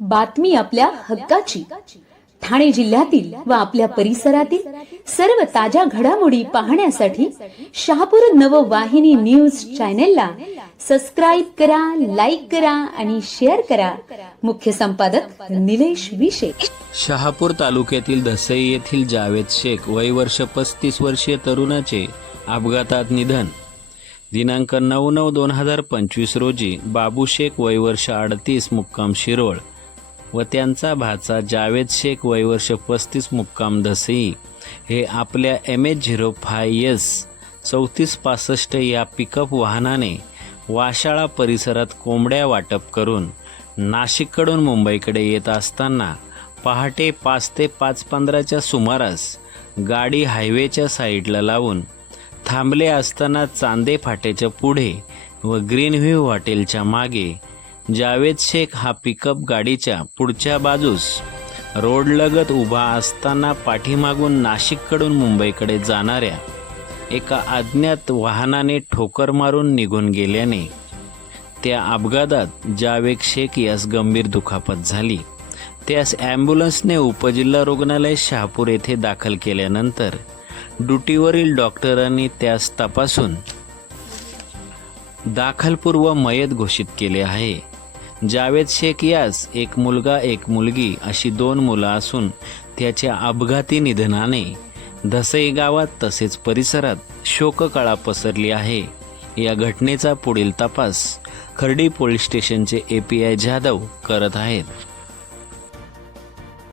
बातमी आपल्या हक्काची. ठाणे जिल्ह्यातील व आपल्या परिसरातील सर्व ताज्या घडामोडी पाहण्यासाठी शहापूर नववाहिनी न्यूज चॅनेलला सबस्क्राईब करा लाईक करा आणि शेअर करा. मुख्य संपादक निलेश विशे. शहापूर तालुक्यातील धसई येथील जावेद शेख वय वर्ष पस्तीस वर्षीय तरुणाचे अपघातात निधन. दिनांक नऊ नऊ दोन हजार पंचवीस रोजी बाबू शेख वय वर्ष अडतीस मुक्काम शिरोळ. व त्यांचा भाचा जावेद शेख वयवर्ष पस्तीस मुक्काम धसई. हे आपल्या M H zero five S चौतीस पासष्ट या पिकअप वाहनाने वाशाळा परिसरात कोंबड्या वाटप करून नाशिककडून मुंबईकडे येत असताना पहाटे पाच ते पाच पंधराच्या सुमारास गाडी हायवेच्या साईडला लावून थांबले असताना चांदे फाट्याच्या पुढे व ग्रीन व्ह्यू हॉटेलच्या मागे जावेद शेख हा पिकअप गाडीच्या पुढच्या बाजूस रोडलगत उभा असताना पाठीमागून नाशिककडून मुंबईकडे जाणाऱ्या एका अज्ञात वाहनाने ठोकर मारून निघून गेल्याने त्या अपघातात जावेद शेख यास गंभीर दुखापत झाली. त्यास ॲम्ब्युलन्सने उपजिल्हा रुग्णालय शहापूर येथे दाखल केल्यानंतर ड्युटीवरील डॉक्टरांनी त्यास तपासून दाखलपूर्व मयत घोषित केले आहे. जावेद शेख यास एक मुलगा एक मुलगी अशी दोन मुलं असून त्याच्या अपघाती निधनाने धसई गावात तसेच परिसरात शोककळा पसरली आहे. या घटनेचा पुढील तपास खर्डी पोलीस स्टेशनचे ए पी आय जाधव करत आहेत.